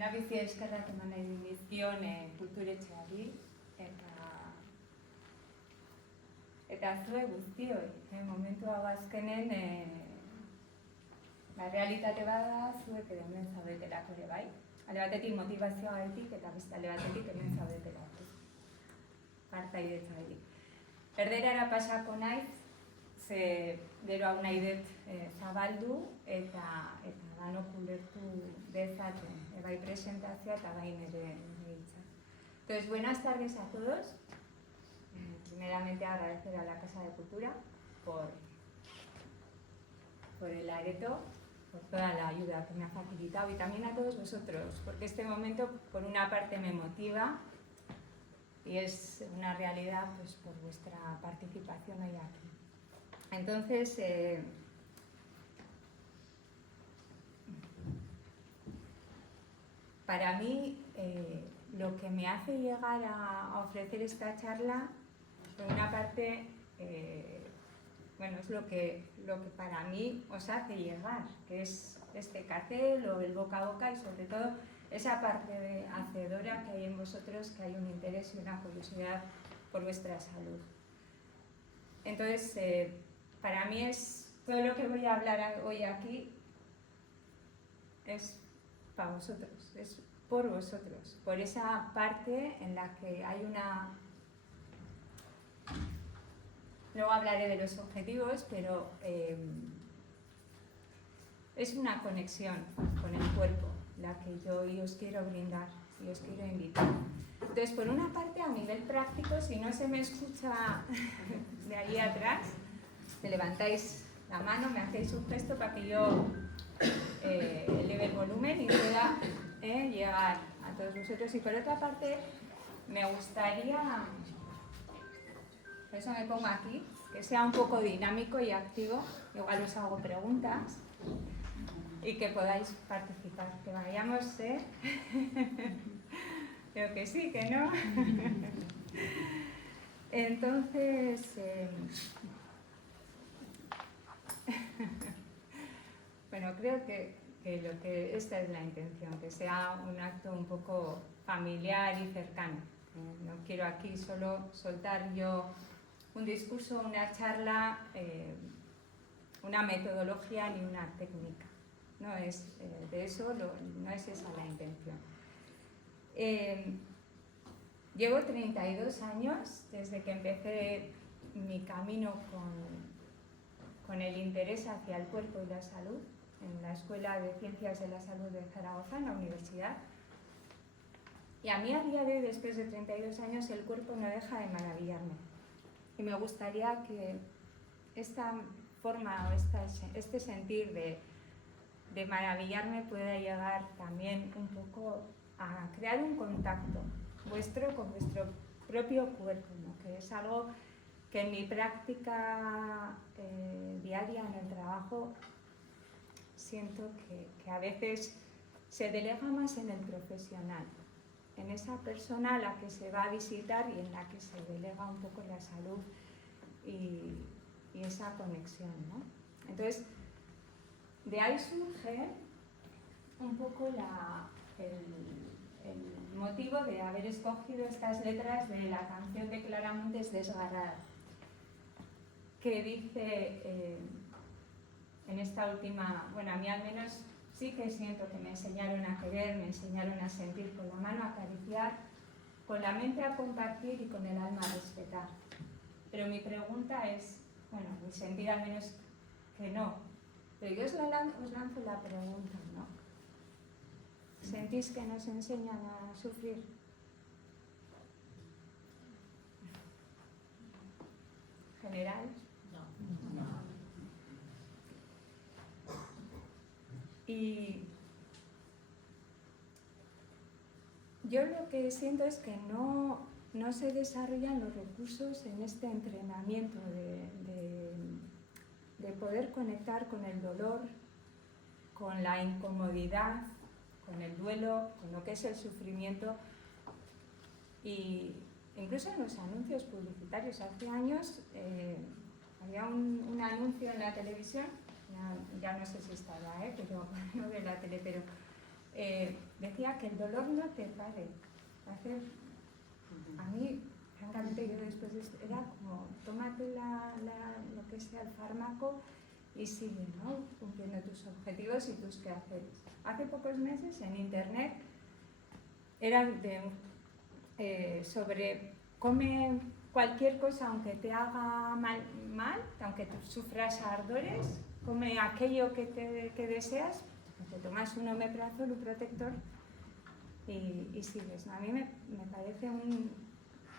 Lehendabizi eskerrak eman nahi dizkion kulturetxeari eta zue guztioi. Momentu hau azkenen realitate bada zuek edo hemen zaudetelako ere bai. Alde batetik motivazioagatik eta beste alde batetik hemen zaudetelako. Partaidetza gaitik. Erderara pasako naiz, ze gero hau nahi dut zabaldu eta danok ulertu dezaten, bai presentazioa eta bai nire hitza. Entonces, buenas tardes a todos. Primeramente agradecer a la Casa de Cultura por el areto, por toda la ayuda que me ha facilitado y también a todos vosotros, porque este momento por una parte me motiva y es una realidad pues, por vuestra participación hoy aquí. Entonces, para mí, lo que me hace llegar a ofrecer esta charla, por una parte, bueno, es lo que para mí os hace llegar, que es este cartel o el boca a boca y sobre todo esa parte hacedora que hay en vosotros, que hay un interés y una curiosidad por vuestra salud. Entonces, para mí es todo lo que voy a hablar hoy aquí es para vosotros, es por vosotros, por esa parte en la que hay una... Luego hablaré de los objetivos, pero es una conexión con el cuerpo la que yo hoy os quiero brindar y os quiero invitar. Entonces, por una parte, a nivel práctico, si no se me escucha de ahí atrás, te levantáis la mano, me hacéis un gesto para que yo eleve el volumen y pueda llegar a todos vosotros. Y por otra parte, me gustaría, por eso me pongo aquí, que sea un poco dinámico y activo. Igual os hago preguntas y que podáis participar, que vayamos, creo que sí, que no. Entonces, bueno, creo que esta es la intención, que sea un acto un poco familiar y cercano. No quiero aquí solo soltar yo un discurso, una charla, una metodología ni una técnica. No es de eso, no es esa la intención. Llevo 32 años desde que empecé mi camino con el interés hacia el cuerpo y la salud en la Escuela de Ciencias de la Salud de Zaragoza, en la universidad. Y a mí a día de hoy, después de 32 años, el cuerpo no deja de maravillarme. Y me gustaría que esta forma o este sentir de maravillarme pueda llegar también un poco a crear un contacto vuestro con vuestro propio cuerpo, ¿no? Que es algo que en mi práctica diaria en el trabajo siento que a veces se delega más en el profesional, en esa persona a la que se va a visitar y en la que se delega un poco la salud y esa conexión, ¿no? Entonces, de ahí surge un poco el motivo de haber escogido estas letras de la canción de Clara Montes, Desgarrada, que dice en esta última, bueno, a mí al menos sí que siento que me enseñaron a querer, me enseñaron a sentir, con la mano a acariciar, con la mente a compartir y con el alma a respetar. Pero mi pregunta es, bueno, mi sentir al menos que no, pero yo os lanzo la pregunta, ¿no? ¿Sentís que nos enseñan a sufrir? ¿General? No. Y yo lo que siento es que no se desarrollan los recursos en este entrenamiento de poder conectar con el dolor, con la incomodidad, con el duelo, con lo que es el sufrimiento. Y incluso en los anuncios publicitarios, hace años había un anuncio en la televisión, ya no sé si está ya, pero no veo la tele, pero decía que el dolor no te pare. A mí, francamente, yo después era como, tómate lo que sea el fármaco y sigue, ¿no?, cumpliendo tus objetivos y tus quehaceres. Hace pocos meses en internet era sobre come cualquier cosa aunque te haga mal, aunque tú sufras ardores, come aquello que deseas, te tomas un omeprazol, un protector y sigues, ¿no? A mí me parece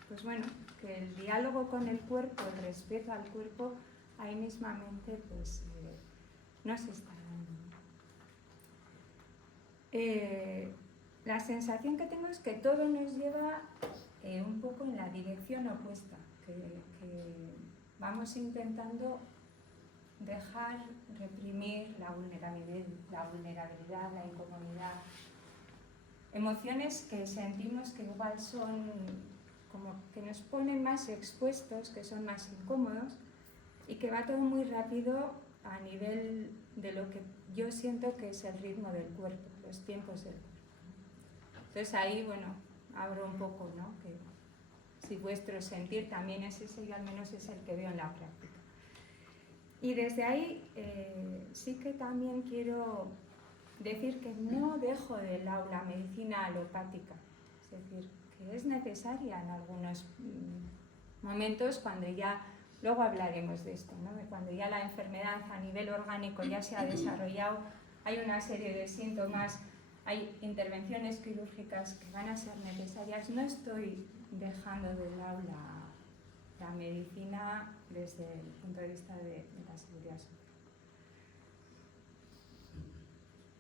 pues bueno, que el diálogo con el cuerpo, el respeto al cuerpo, ahí mismamente pues no se está dando. La sensación que tengo es que todo nos lleva un poco en la dirección opuesta, que vamos intentando dejar, reprimir la vulnerabilidad, la incomodidad, emociones que sentimos que igual son como que nos ponen más expuestos, que son más incómodos y que va todo muy rápido a nivel de lo que yo siento que es el ritmo del cuerpo, los tiempos del cuerpo. Entonces ahí, bueno, abro un poco, ¿no?, que si vuestro sentir también es ese, yo al menos es el que veo en la práctica. Y desde ahí sí que también quiero decir que no dejo de lado la medicina alopática, es decir, que es necesaria en algunos momentos cuando ya, luego hablaremos de esto, ¿no?, de cuando ya la enfermedad a nivel orgánico ya se ha desarrollado, hay una serie de síntomas, hay intervenciones quirúrgicas que van a ser necesarias. No estoy dejando de lado la medicina desde el punto de vista de la seguridad social.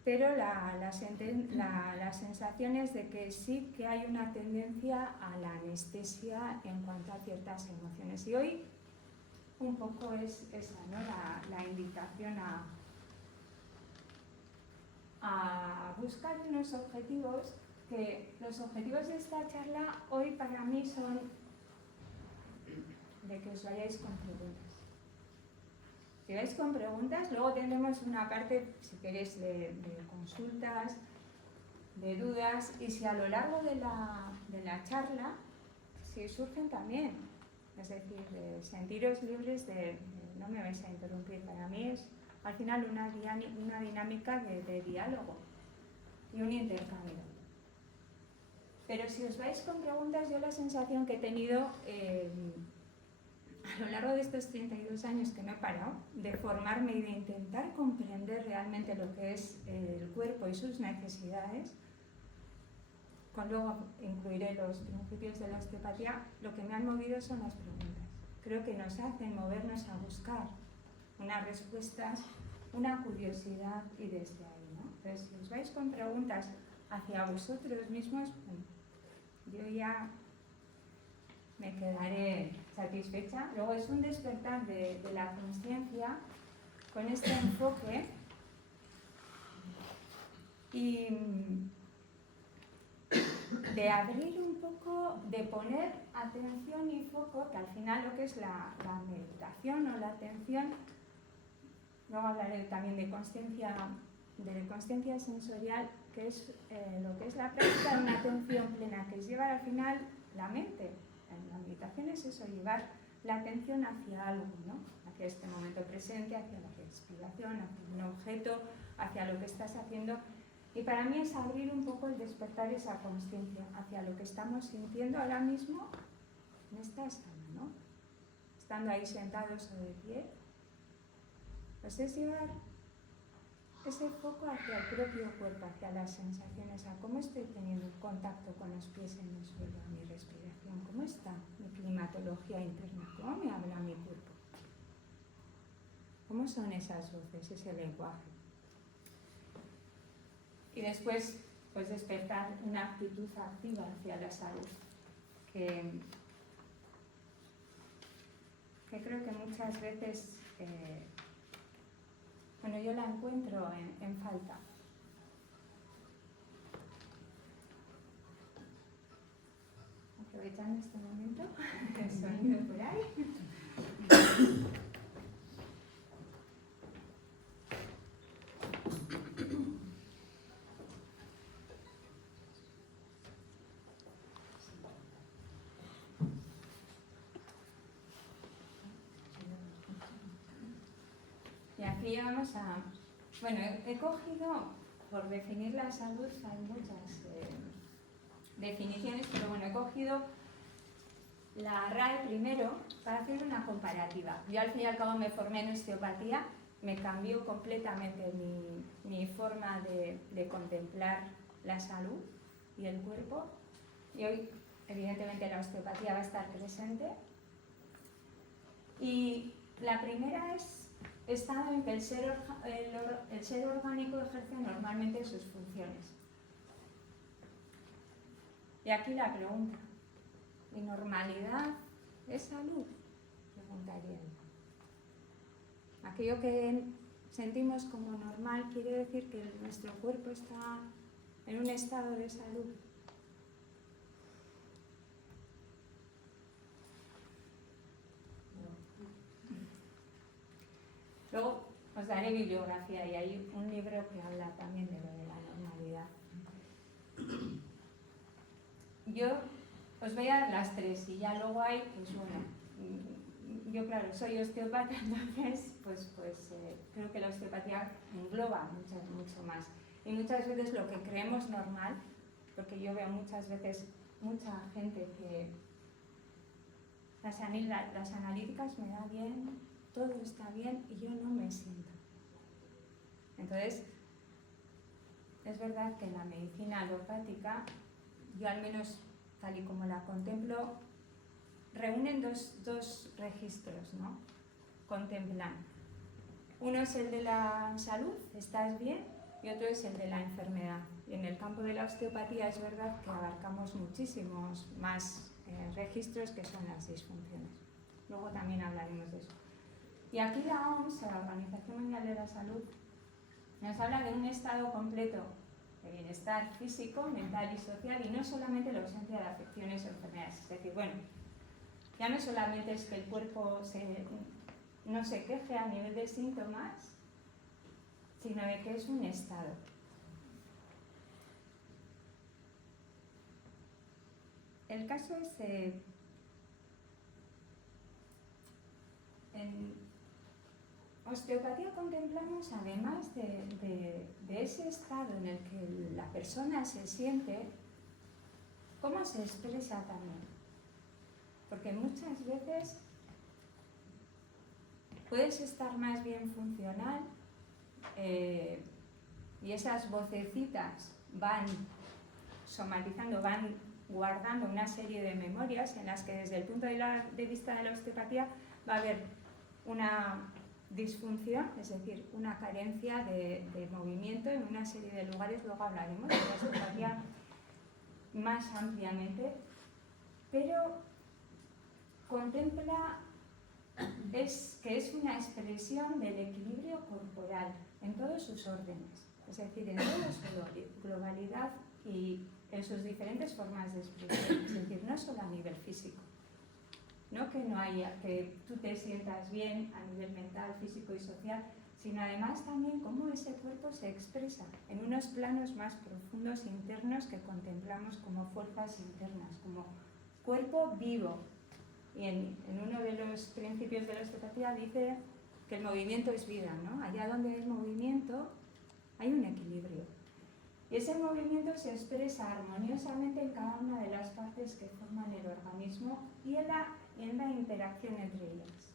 Pero la sensación es de que sí que hay una tendencia a la anestesia en cuanto a ciertas emociones. Y hoy un poco es esa, ¿no?, la invitación a buscar unos objetivos, que los objetivos de esta charla hoy para mí son de que os vayáis con preguntas. Si vais con preguntas, luego tendremos una parte, si queréis, de consultas, de dudas, y si a lo largo de la charla, si surgen también, es decir, sentiros libres de no me vais a interrumpir. Para mí es al final una dinámica de diálogo y un intercambio. Pero si os vais con preguntas, yo la sensación que he tenido a lo largo de estos 32 años que no he parado de formarme y de intentar comprender realmente lo que es el cuerpo y sus necesidades, luego incluiré los principios de la osteopatía, lo que me han movido son las preguntas. Creo que nos hacen movernos a buscar unas respuestas, una curiosidad y desde ahí, ¿no? Entonces, si os vais con preguntas hacia vosotros mismos, yo ya me quedaré satisfecha. Luego es un despertar de la conciencia con este enfoque y de abrir un poco, de poner atención y foco, que al final lo que es la meditación o la atención, luego hablaré también de consciencia sensorial, que es lo que es la práctica de una atención plena, que es llevar al final la mente. En la meditación es eso, llevar la atención hacia algo, ¿no?, hacia este momento presente, hacia la respiración, hacia un objeto, hacia lo que estás haciendo. Y para mí es abrir un poco el despertar esa conciencia hacia lo que estamos sintiendo ahora mismo en esta sala, ¿no?, estando ahí sentados o de pie. Pues es llevar ese foco hacia el propio cuerpo, hacia las sensaciones, a cómo estoy teniendo contacto con los pies en el suelo, a mi respiración, cómo está mi climatología interna, cómo me habla mi cuerpo, cómo son esas voces, ese lenguaje. Y después, pues despertar una actitud activa hacia la salud, que creo que muchas veces yo la encuentro en falta. Aprovechando este momento, el sonido por ahí. aquí vamos a... Bueno, he cogido, por definir la salud, hay muchas definiciones, pero bueno, he cogido la RAE primero para hacer una comparativa. Yo al fin y al cabo me formé en osteopatía, me cambió completamente mi forma de contemplar la salud y el cuerpo. Y hoy, evidentemente, la osteopatía va a estar presente. Y la primera está en que el ser orgánico ejerce normalmente sus funciones. Y aquí la pregunta, ¿y normalidad es salud? Preguntaría yo. Aquello que sentimos como normal quiere decir que nuestro cuerpo está en un estado de salud. Luego os daré bibliografía y hay un libro que habla también de lo de la normalidad. Yo os voy a dar las tres y ya luego hay, pues bueno, yo claro, soy osteopata, entonces pues creo que la osteopatía engloba mucho más. Y muchas veces lo que creemos normal, porque yo veo muchas veces mucha gente que las analíticas me da bien, todo está bien y yo no me siento. Entonces, es verdad que la medicina alopática, yo al menos tal y como la contemplo, reúnen dos registros, ¿no? Contemplan. Uno es el de la salud, estás bien, y otro es el de la enfermedad. Y en el campo de la osteopatía es verdad que abarcamos muchísimos más registros que son las disfunciones. Luego también hablaremos de eso. Y aquí la OMS, la Organización Mundial de la Salud, nos habla de un estado completo de bienestar físico, mental y social, y no solamente la ausencia de afecciones o enfermedades. Es decir, bueno, ya no solamente es que el cuerpo no se queje a nivel de síntomas, sino de que es un estado. El caso es, en osteopatía contemplamos, además de ese estado en el que la persona se siente, cómo se expresa también. Porque muchas veces puedes estar más bien funcional y esas vocecitas van somatizando, van guardando una serie de memorias en las que desde el punto de vista de la osteopatía va a haber una disfunción, es decir, una carencia de movimiento en una serie de lugares. Luego hablaremos de la osteopatía más ampliamente, pero contempla que es una expresión del equilibrio corporal en todos sus órdenes, es decir, en toda su globalidad y en sus diferentes formas de expresión, es decir, no solo a nivel físico, no que tú te sientas bien a nivel mental, físico y social, sino además también cómo ese cuerpo se expresa en unos planos más profundos internos que contemplamos como fuerzas internas, como cuerpo vivo. Y en uno de los principios de la osteopatía dice que el movimiento es vida, ¿no? Allá donde hay movimiento hay un equilibrio. Y ese movimiento se expresa armoniosamente en cada una de las partes que forman el organismo y en la interacción entre ellas.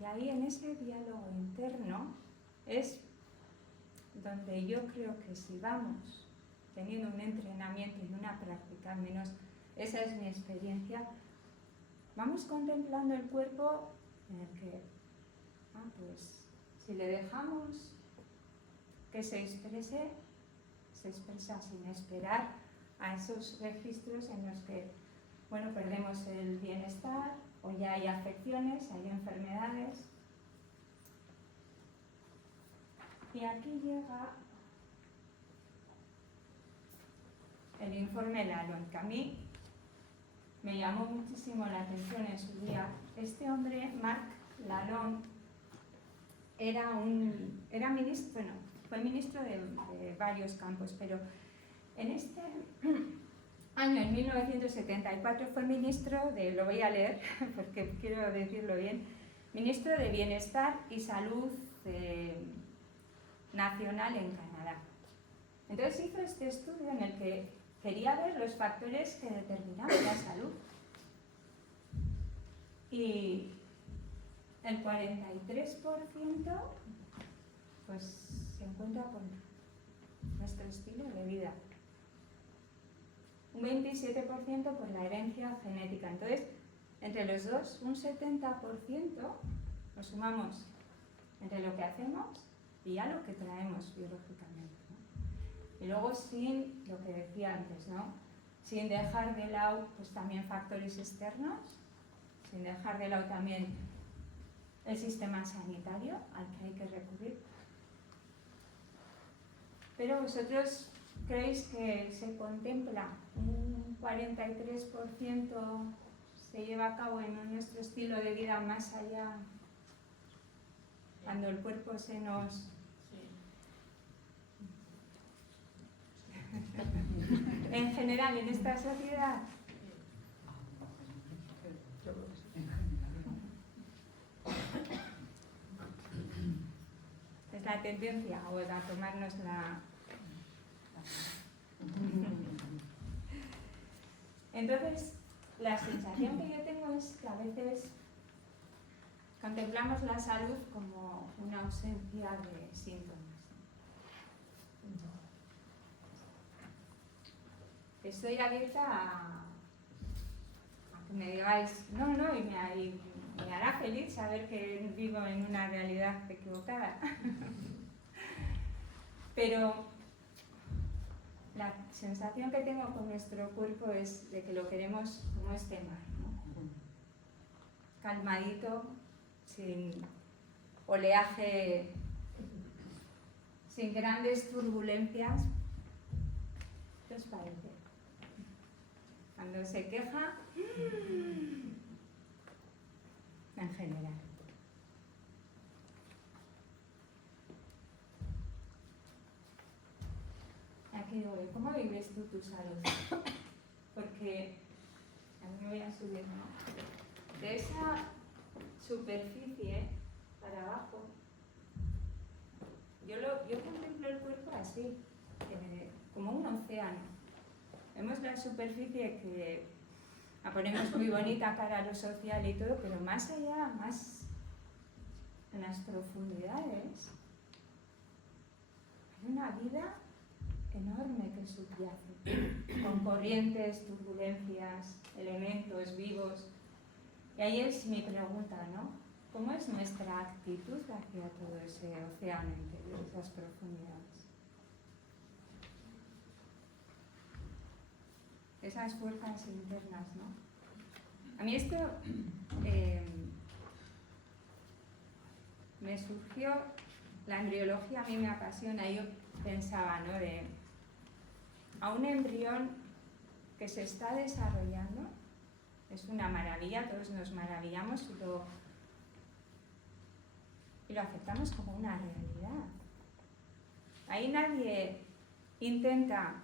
Y ahí, en ese diálogo interno, es donde yo creo que si vamos teniendo un entrenamiento y una práctica, al menos esa es mi experiencia, vamos contemplando el cuerpo en el que, pues, si le dejamos que se expresa sin esperar a esos registros en los que, bueno, perdemos el bienestar o ya hay afecciones, hay enfermedades. Y aquí llega el informe Lalonde, que a mí me llamó muchísimo la atención en su día. Este hombre, Marc Lalonde, era ministro, bueno, fue ministro de varios campos, pero en este año, en 1974, fue ministro de, lo voy a leer porque quiero decirlo bien, ministro de Bienestar y Salud nacional en Canadá. Entonces hizo este estudio en el que quería ver los factores que determinaban la salud. Y el 43% pues, se encuentra con nuestro estilo de vida. Un 27% por la herencia genética. Entonces, entre los dos, un 70% lo sumamos entre lo que hacemos y ya lo que traemos biológicamente, ¿no? Y luego sin, lo que decía antes, ¿no? Sin dejar de lado pues, también factores externos, sin dejar de lado también el sistema sanitario al que hay que recurrir. Pero vosotros creéis que se contempla un 43% se lleva a cabo en nuestro estilo de vida más allá, cuando el cuerpo se nos... En general, en esta sociedad. Es la tendencia ahora a tomarnos la... Entonces, la sensación que yo tengo es que a veces contemplamos la salud como una ausencia de síntomas. Estoy abierta a que me digáis, no, y me hará feliz saber que vivo en una realidad equivocada. Pero la sensación que tengo con nuestro cuerpo es de que lo queremos como este mar, ¿no? Calmadito, sin oleaje, sin grandes turbulencias. ¿Qué os parece? Cuando se queja, en general. Aquí digo, ¿cómo vives tú tu salud? Porque, a mí me voy a subir, ¿no? De esa superficie para abajo, yo contemplo el cuerpo así, como un océano. Vemos la superficie que la ponemos muy bonita cara a lo social y todo, pero más allá, más en las profundidades, hay una vida enorme que subyace, con corrientes, turbulencias, elementos vivos. Y ahí es mi pregunta, ¿no? ¿Cómo es nuestra actitud hacia todo ese océano interior, esas profundidades? Esas fuerzas internas, ¿no? A mí esto me surgió, la embriología a mí me apasiona, yo pensaba, ¿no? A un embrión que se está desarrollando, es una maravilla, todos nos maravillamos y lo aceptamos como una realidad. Ahí nadie intenta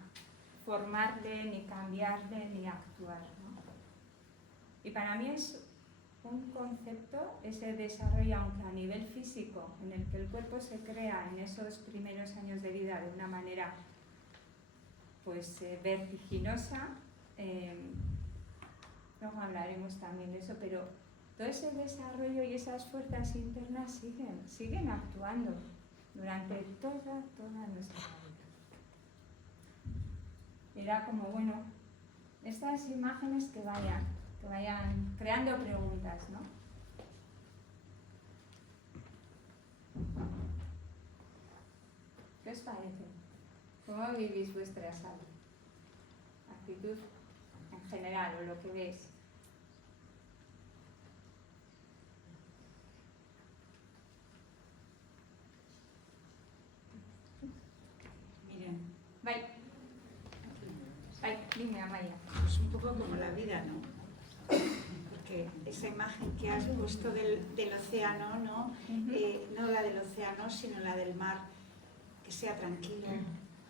formarle, ni cambiarle, ni actuar, ¿no? Y para mí es un concepto, ese desarrollo, aunque a nivel físico, en el que el cuerpo se crea en esos primeros años de vida de una manera pues vertiginosa, luego hablaremos también de eso, pero todo ese desarrollo y esas fuerzas internas siguen actuando durante toda nuestra vida. Era como, bueno, estas imágenes que vayan creando preguntas, ¿no? ¿Qué os parece? ¿Cómo vivís vuestra salud? Actitud en general, o lo que veis. Miren. Bye. Dime, Amaya. Es un poco como la vida, ¿no? Porque esa imagen que has puesto del océano, ¿no? No la del océano, sino la del mar, que sea tranquilo,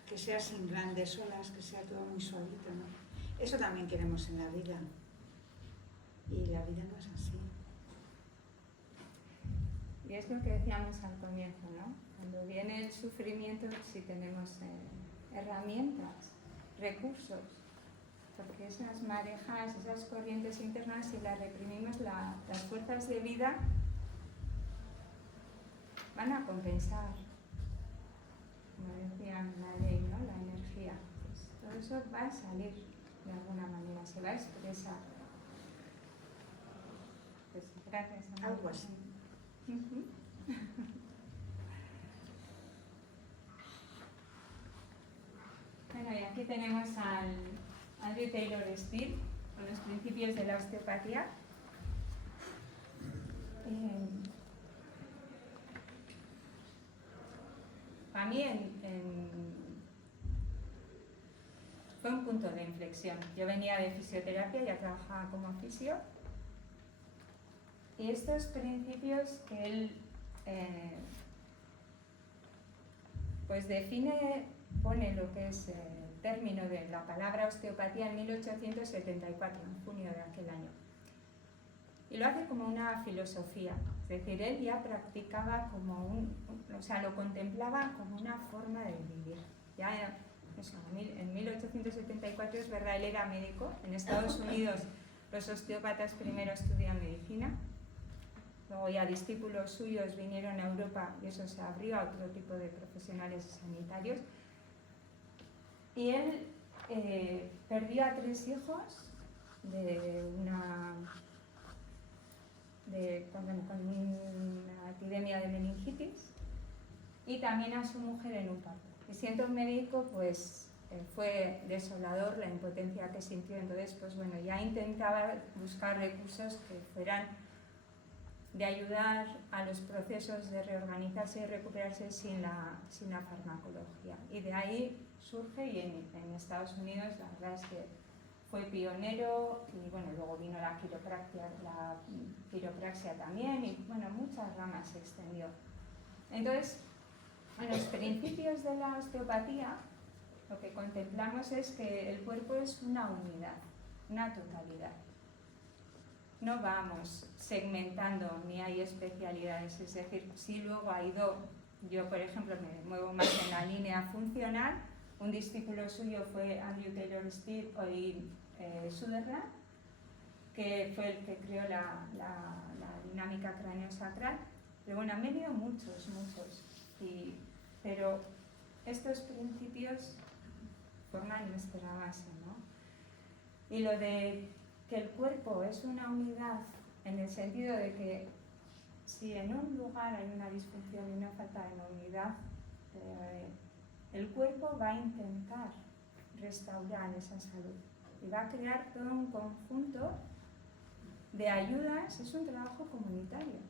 que sea sin grandes olas, que sea todo muy suavito, ¿no? Eso también queremos en la vida. Y la vida no es así. Y es lo que decíamos al comienzo, ¿no? Cuando viene el sufrimiento, si tenemos herramientas, recursos, porque esas marejas, esas corrientes internas, si las reprimimos, las fuerzas de vida van a compensar, como decía la ley, ¿no? La energía. Pues todo eso va a salir de alguna manera, se va a expresar. Pues gracias. Algo así. Bueno, y aquí tenemos al Andrew Taylor Still con los principios de la osteopatía. Para mí fue un punto de inflexión. Yo venía de fisioterapia, ya trabajaba como fisio, y estos principios que él pues define, pone lo que es el término de la palabra osteopatía en 1874, en junio de aquel año. Y lo hace como una filosofía, es decir, él ya practicaba como lo contemplaba como una forma de vivir. Ya eso, en 1874 es verdad, él era médico. En Estados Unidos los osteópatas primero estudian medicina, luego ya discípulos suyos vinieron a Europa y eso se abrió a otro tipo de profesionales sanitarios. Y él perdió a 3 hijos con una epidemia de meningitis, y también a su mujer en un parto. Y siendo médico, pues fue desolador la impotencia que sintió. Entonces, pues bueno, ya intentaba buscar recursos que fueran de ayudar a los procesos de reorganizarse y recuperarse sin la farmacología. Y de ahí surge, y en Estados Unidos la verdad es que fue pionero, y bueno, luego vino la quiropraxia también, y bueno, muchas ramas se extendió. Entonces, en los principios de la osteopatía, lo que contemplamos es que el cuerpo es una unidad, una totalidad. No vamos segmentando ni hay especialidades, es decir, si luego ha ido, yo por ejemplo me muevo más en la línea funcional, un discípulo suyo fue Andrew Taylor Still y Sutherland, que fue el que creó la dinámica craneosacral, pero bueno, han venido muchos, pero estos principios forman nuestra base, ¿no? Y lo de que el cuerpo es una unidad en el sentido de que si en un lugar hay una disfunción y una falta de unidad, el cuerpo va a intentar restaurar esa salud y va a crear todo un conjunto de ayudas. Es un trabajo comunitario.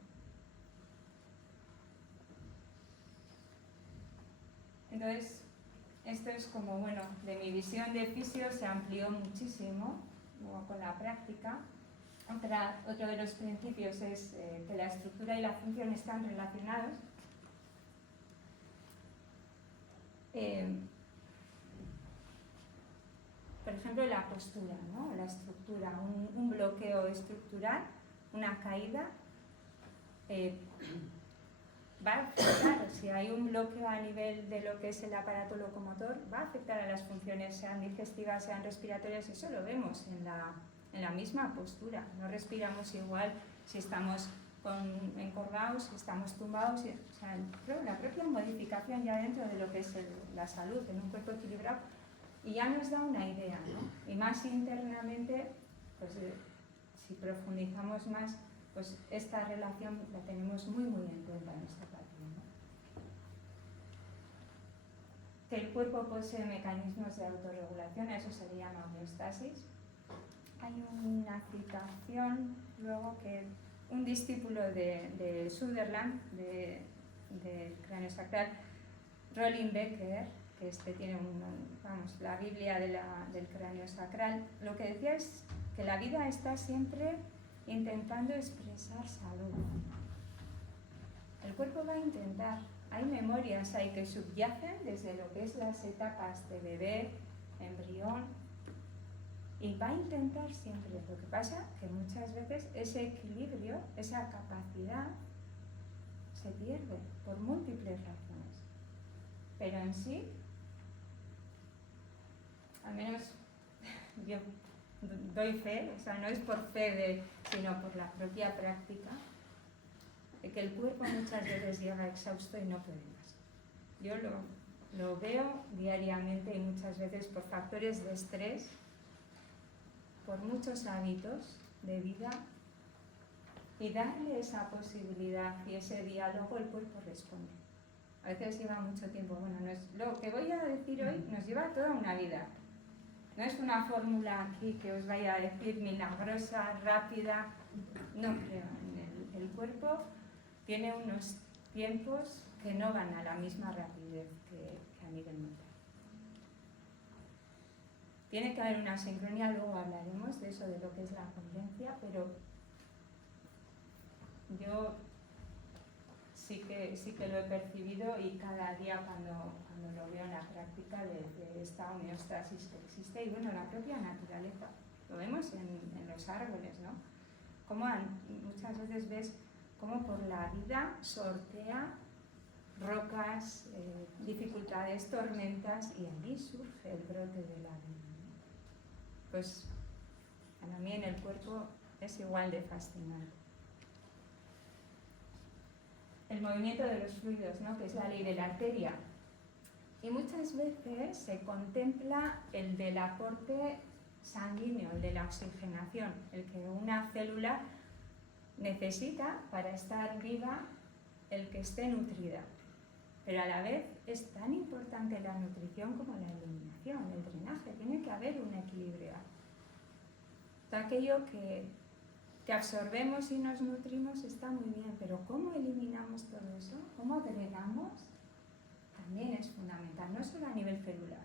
Entonces, esto es como, bueno, de mi visión de fisio se amplió muchísimo luego con la práctica. Otro de los principios es que la estructura y la función están relacionados. Por ejemplo, la postura, ¿no? La estructura, un bloqueo estructural, una caída, va a afectar, si hay un bloqueo a nivel de lo que es el aparato locomotor, va a afectar a las funciones, sean digestivas, sean respiratorias. Eso lo vemos en la misma postura. No respiramos igual si estamos encorvados, si estamos tumbados. O sea, la propia modificación ya dentro de lo que es la salud en un cuerpo equilibrado, y ya nos da una idea, ¿no? Y más internamente, pues si profundizamos más, pues esta relación la tenemos muy en cuenta en esta parte, ¿no? Que el cuerpo posee mecanismos de autorregulación, a eso se le llama homeostasis. Hay una citación luego que un discípulo de Sutherland, de craneosacral, Rollin Becker, que tiene la Biblia del craneosacral, lo que decía es que la vida está siempre intentando expresar salud. El cuerpo va a intentar. Hay memorias ahí que subyacen desde lo que es las etapas de bebé, embrión, y va a intentar siempre. Lo que pasa que muchas veces ese equilibrio, esa capacidad, se pierde por múltiples razones. Pero en sí, al menos yo doy fe, o sea, no es por fe, sino por la propia práctica, de que el cuerpo muchas veces llega exhausto y no puede más. Yo lo veo diariamente y muchas veces por factores de estrés, por muchos hábitos de vida, y darle esa posibilidad y ese diálogo, el cuerpo responde. A veces lleva mucho tiempo. Bueno, lo que voy a decir hoy nos lleva toda una vida. No es una fórmula aquí que os vaya a decir milagrosa, rápida. No creo. El cuerpo tiene unos tiempos que no van a la misma rapidez que a nivel mental. Tiene que haber una sincronía, luego hablaremos de eso, de lo que es la coherencia, pero yo sí que lo he percibido y cada día cuando lo veo en la práctica de esta homeostasis que existe y bueno, la propia naturaleza. Lo vemos en los árboles, ¿no? Como muchas veces ves cómo por la vida sortea rocas, dificultades, tormentas y allí surge el brote de la vida. Pues para mí en el cuerpo es igual de fascinante. El movimiento de los fluidos, ¿no? Que es la ley de la arteria. Y muchas veces se contempla el del aporte sanguíneo, el de la oxigenación, el que una célula necesita para estar viva, el que esté nutrida. Pero a la vez es tan importante la nutrición como la eliminación, el drenaje. Tiene que haber un equilibrio. Todo aquello que absorbemos y nos nutrimos está muy bien, pero cómo eliminamos todo eso, cómo drenamos, también es fundamental, no solo a nivel celular,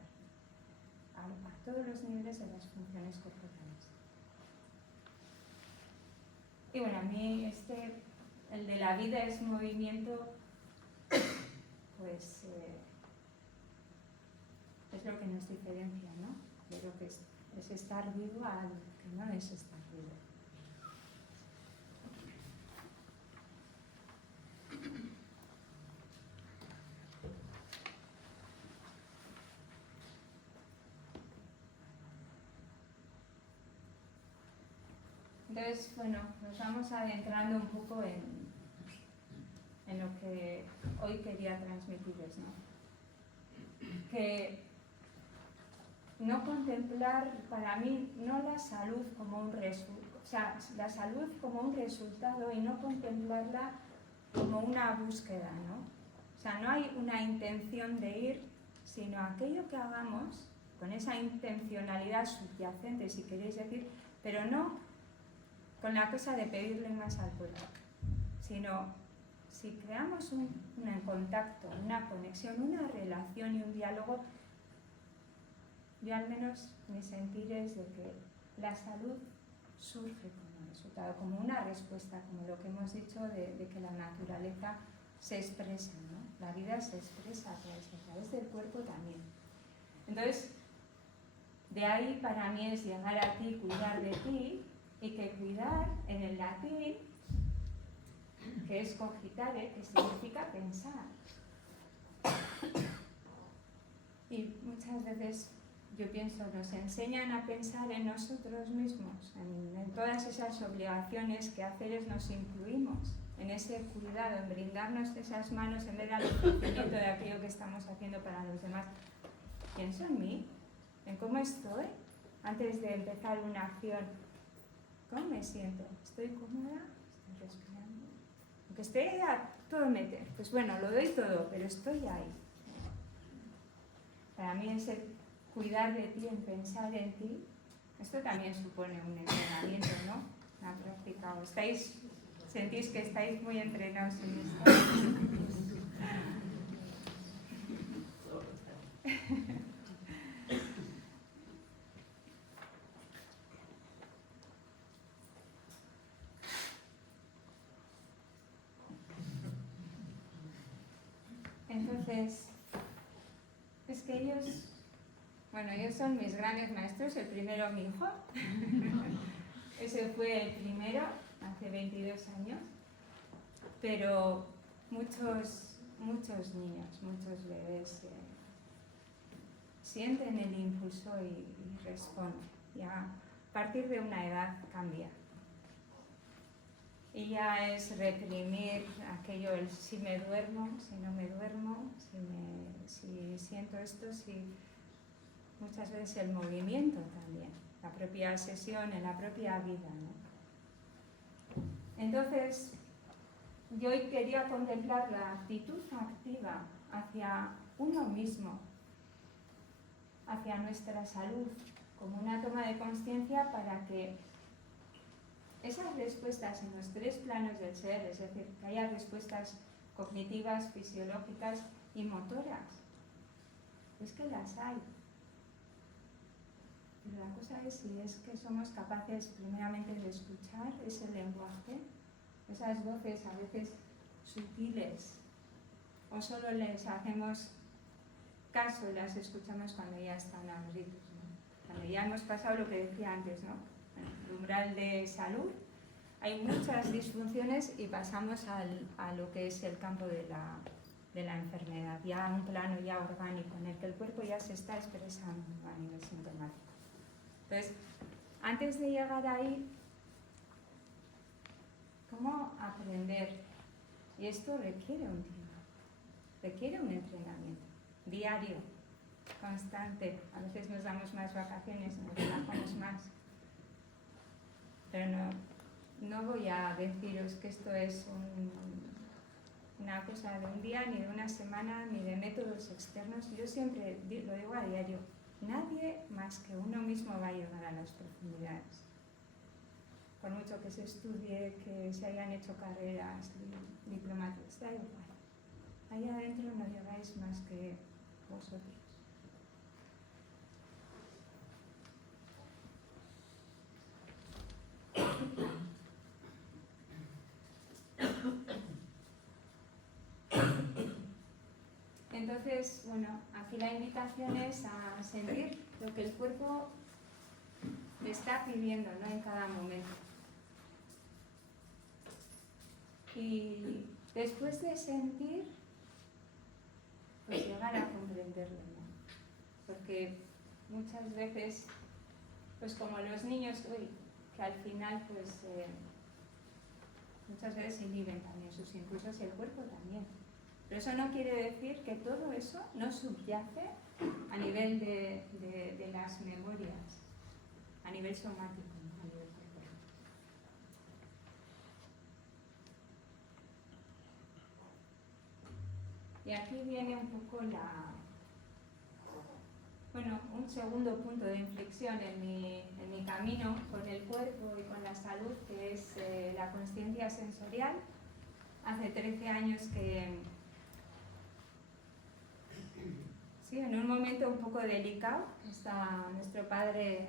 a todos los niveles de las funciones corporales. Y bueno, a mí el de la vida es movimiento, pues es lo que nos diferencia, ¿no? De lo que es estar vivo a lo que no es estar vivo. Entonces, bueno, nos vamos adentrando un poco en lo que hoy quería transmitirles, ¿no? Que no contemplar, para mí, no la salud como un resultado, o sea, la salud como un resultado y no contemplarla como una búsqueda, ¿no? O sea, no hay una intención de ir, sino aquello que hagamos con esa intencionalidad subyacente, si queréis decir, pero no con la cosa de pedirle más al cuerpo, sino si creamos un contacto, una conexión, una relación y un diálogo, yo al menos mi sentir es de que la salud surge como resultado, como una respuesta, como lo que hemos dicho de que la naturaleza se expresa, ¿no? La vida se expresa a través del cuerpo también. Entonces, de ahí para mí es llegar a ti, cuidar de ti, y que cuidar en el latín, que es cogitare, que significa pensar. Y muchas veces yo pienso, nos enseñan a pensar en nosotros mismos, en todas esas obligaciones que haceres nos incluimos, en ese cuidado, en brindarnos esas manos en vez del ofrecimiento de aquello que estamos haciendo para los demás. Pienso en mí, en cómo estoy antes de empezar una acción. ¿Cómo me siento? ¿Estoy cómoda? ¿Estoy respirando? Aunque esté a todo meter, pues bueno, lo doy todo, pero estoy ahí. Para mí ese cuidar de ti, en pensar en ti, esto también supone un entrenamiento, ¿no? Una práctica. ¿O sentís que estáis muy entrenados en esto? Entonces, es que ellos son mis grandes maestros. El primero, mi hijo. Ese fue el primero, hace 22 años. Pero muchos niños, muchos bebés sienten el impulso y responden. Ya a partir de una edad cambia. Y ya es reprimir aquello, el si me duermo, si no me duermo, si siento esto, si muchas veces el movimiento también, la propia sesión, en la propia vida, ¿no? Entonces, yo hoy quería contemplar la actitud activa hacia uno mismo, hacia nuestra salud, como una toma de conciencia para que esas respuestas en los tres planos del ser, es decir, que haya respuestas cognitivas, fisiológicas y motoras, es que las hay. Pero la cosa es si es que somos capaces primeramente de escuchar ese lenguaje, esas voces a veces sutiles, o solo les hacemos caso y las escuchamos cuando ya están a gritos, ¿no? Cuando ya hemos pasado lo que decía antes, ¿no? El umbral de salud, hay muchas disfunciones y pasamos a lo que es el campo de la enfermedad, ya un plano ya orgánico en el que el cuerpo ya se está expresando a nivel sintomático. Entonces, antes de llegar ahí, ¿cómo aprender? Y esto requiere un tiempo, requiere un entrenamiento diario, constante. A veces nos damos más vacaciones, nos relajamos más. Pero no voy a deciros que esto es una cosa de un día, ni de una semana, ni de métodos externos. Yo siempre lo digo a diario. Nadie más que uno mismo va a llegar a las profundidades. Por mucho que se estudie, que se hayan hecho carreras diplomáticas, da igual. Ahí adentro no llegáis más que vosotros. Entonces, bueno, aquí la invitación es a sentir lo que el cuerpo le está pidiendo, ¿no? En cada momento. Y después de sentir, pues llegar a comprenderlo, ¿no? Porque muchas veces, pues como los niños hoy, que al final, pues muchas veces inhiben también sus impulsos y el cuerpo también. Pero eso no quiere decir que todo eso no subyace a nivel de las memorias, a nivel somático, ¿no? A nivel corporal. Y aquí viene un poco un segundo punto de inflexión en mi camino con el cuerpo y con la salud, que es la consciencia sensorial. Hace 13 años que, sí, en un momento un poco delicado, está nuestro padre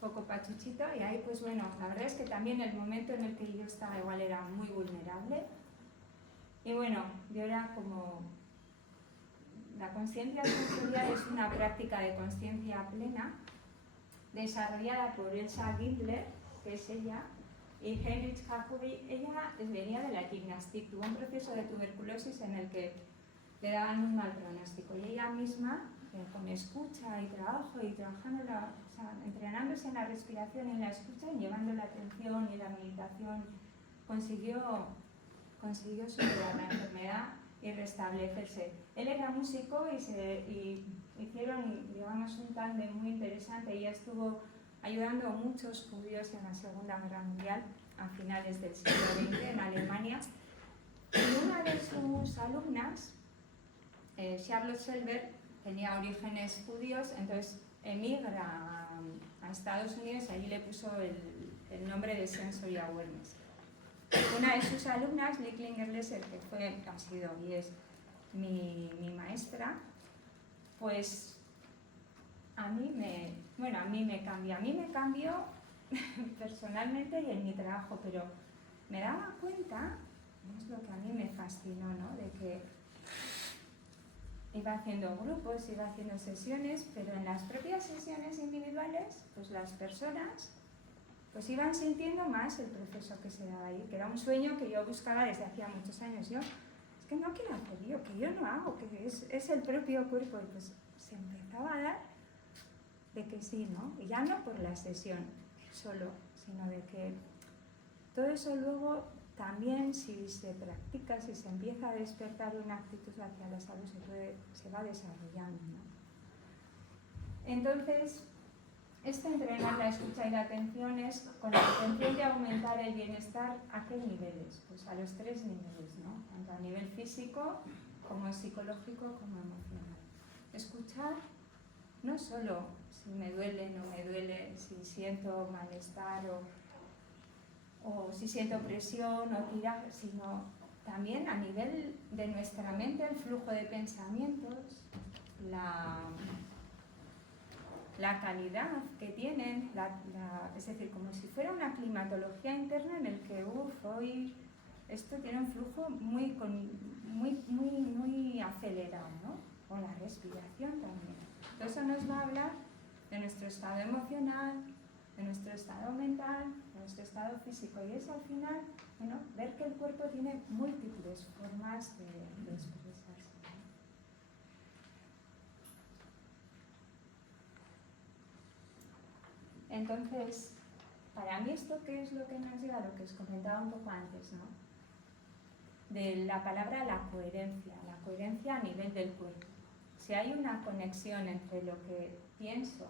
poco pachuchito, y ahí pues bueno, la verdad es que también el momento en el que yo estaba igual era muy vulnerable. Y bueno, yo era como... La consciencia sensorial es una práctica de consciencia plena desarrollada por Elsa Gindler, que es ella, y Heinrich Jacobi. Ella venía de la gimnástica, tuvo un proceso de tuberculosis en el que le daban un mal pronóstico, y ella misma, con escucha y trabajo y trabajando, entrenándose en la respiración y en la escucha y llevando la atención y la meditación, consiguió superar la enfermedad y restablecerse. Él era músico y hicieron, digamos, un tándem muy interesante. Ella estuvo ayudando a muchos judíos en la Segunda Guerra Mundial a finales del siglo XX en Alemania. Y una de sus alumnas, Charlotte Selber, tenía orígenes judíos, entonces emigra a Estados Unidos y allí le puso el nombre de Sensory Awareness. Una de sus alumnas, Licklinger Lesser, que ha sido y es mi maestra, pues a mí me cambió personalmente y en mi trabajo, pero me daba cuenta, es lo que a mí me fascinó, ¿no? De que iba haciendo grupos, iba haciendo sesiones, pero en las propias sesiones individuales, pues las personas pues iban sintiendo más el proceso que se daba ahí, que era un sueño que yo buscaba desde hacía muchos años. Yo es que no quiero hacer yo, que yo no hago, que es el propio cuerpo. Y pues se empezaba a dar de que sí, ¿no? Y ya no por la sesión solo, sino de que todo eso luego también, si se practica, si se empieza a despertar una actitud hacia la salud, se va desarrollando, ¿no? Entonces, entrenar la escucha y la atención es con la intención de aumentar el bienestar. ¿A qué niveles? Pues a los 3 niveles, ¿no? Tanto a nivel físico, como psicológico, como emocional. Escuchar no solo si me duele, no me duele, si siento malestar o si siento presión o tirar, sino también a nivel de nuestra mente, el flujo de pensamientos, la calidad que tienen, es decir, como si fuera una climatología interna en el que, hoy esto tiene un flujo muy acelerado, ¿no? O la respiración también. Todo eso nos va a hablar de nuestro estado emocional, de nuestro estado mental, de nuestro estado físico. Y es al final, bueno, ver que el cuerpo tiene múltiples formas de expresarse. Entonces, para mí esto, ¿qué es lo que nos lleva a lo que os comentaba un poco antes, ¿no? De la palabra la coherencia a nivel del cuerpo. Si hay una conexión entre lo que pienso,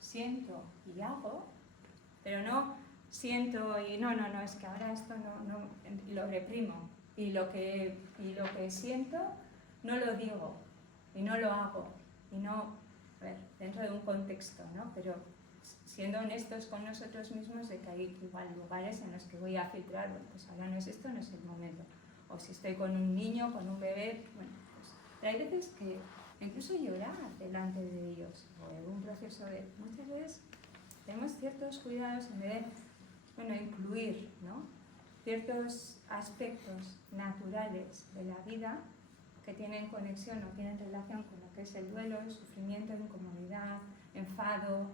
siento y hago, pero no siento y no, es que ahora esto no lo reprimo, y lo que siento no lo digo y no lo hago, y no, a ver, dentro de un contexto, ¿no? Pero siendo honestos con nosotros mismos de que hay igual lugares en los que voy a filtrar, bueno, pues ahora no es esto, no es el momento. O si estoy con un niño, con un bebé, bueno, pues pero hay veces que incluso llorar delante de ellos, o un proceso de, muchas veces tenemos ciertos cuidados en vez de, bueno, incluir, ¿no? Ciertos aspectos naturales de la vida que tienen conexión o tienen relación con lo que es el duelo, el sufrimiento, la incomodidad, enfado,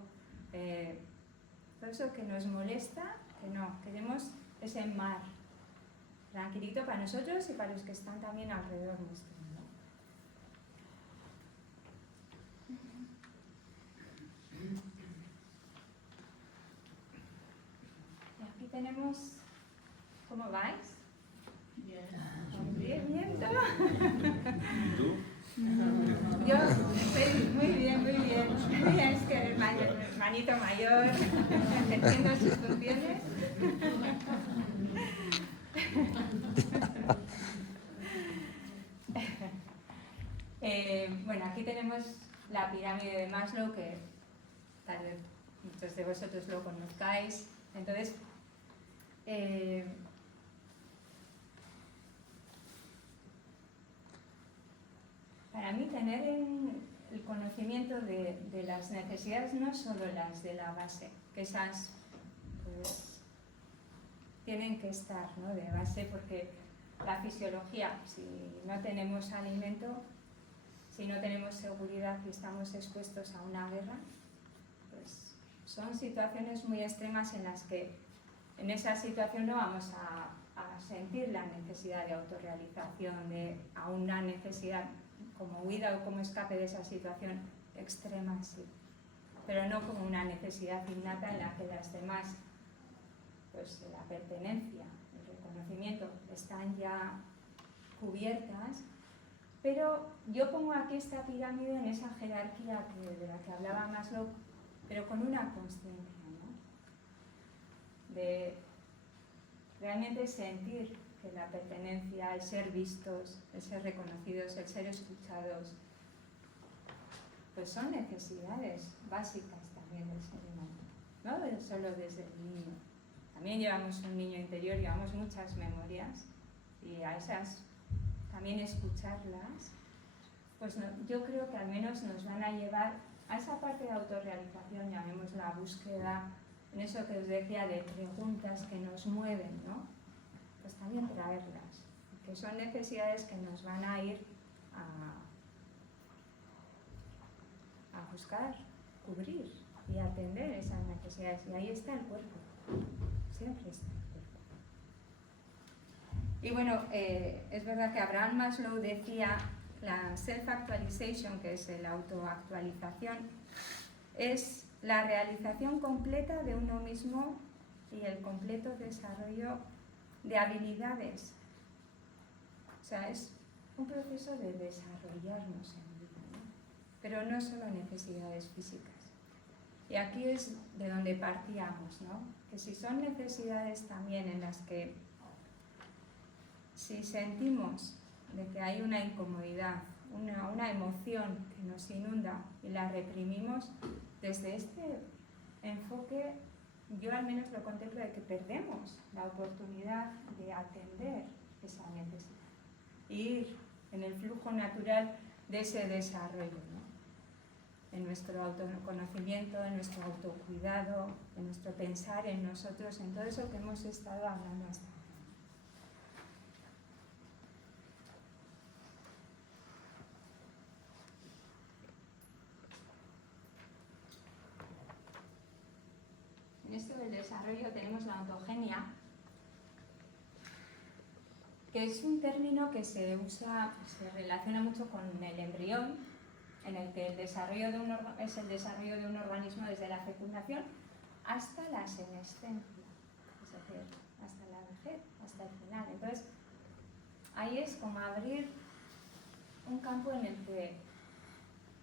todo eso que nos molesta, que no, queremos ese mar tranquilito para nosotros y para los que están también alrededor nuestro, ¿no? Y aquí tenemos, ¿cómo vais? Bien, bien, ¿Tú? Yo estoy muy bien, es que el hermanito mayor, ejerciendo sus funciones. Bueno, aquí tenemos la pirámide de Maslow, que tal vez muchos de vosotros lo conozcáis. Entonces, para mí tener el conocimiento de las necesidades, no solo las de la base, que esas pues tienen que estar, ¿no?, de base, porque la fisiología, si no tenemos alimento, si no tenemos seguridad y estamos expuestos a una guerra, pues son situaciones muy extremas en las que en esa situación no vamos a sentir la necesidad de autorrealización, a una necesidad como huida o como escape de esa situación extrema, sí, pero no como una necesidad innata en la que las demás, pues la pertenencia, el reconocimiento, están ya cubiertas. Pero yo pongo aquí esta pirámide en esa jerarquía de la que hablaba Maslow, pero con una consciencia, ¿no? De realmente sentir que la pertenencia, el ser vistos, el ser reconocidos, el ser escuchados, pues son necesidades básicas también del ser humano, no solo desde el niño. También llevamos un niño interior, llevamos muchas memorias, y a esas también escucharlas, pues no, yo creo que al menos nos van a llevar a esa parte de autorrealización, llamémosla búsqueda, en eso que os decía de preguntas que nos mueven, ¿no? Pues también traerlas, que son necesidades que nos van a ir a buscar, cubrir y atender esas necesidades. Y ahí está el cuerpo, siempre está el cuerpo. Y bueno, es verdad que Abraham Maslow decía la self-actualization, que es la autoactualización, es la realización completa de uno mismo y el completo desarrollo de habilidades. O sea, es un proceso de desarrollarnos en vida, ¿no? Pero no solo necesidades físicas. Y aquí es de donde partíamos, ¿no? Que si son necesidades también en las que, si sentimos de que hay una incomodidad, una emoción que nos inunda y la reprimimos, desde este enfoque yo al menos lo contemplo de que perdemos la oportunidad de atender esa necesidad e ir en el flujo natural de ese desarrollo, ¿no? En nuestro autoconocimiento, en nuestro autocuidado, en nuestro pensar en nosotros, en todo eso que hemos estado hablando hasta ahora. En esto del desarrollo tenemos la ontogenia, que es un término que se usa, se relaciona mucho con el embrión, en el que el desarrollo de es el desarrollo de un organismo desde la fecundación hasta la senescencia, es decir, hasta la vejez, hasta el final. Entonces, ahí es como abrir un campo en el que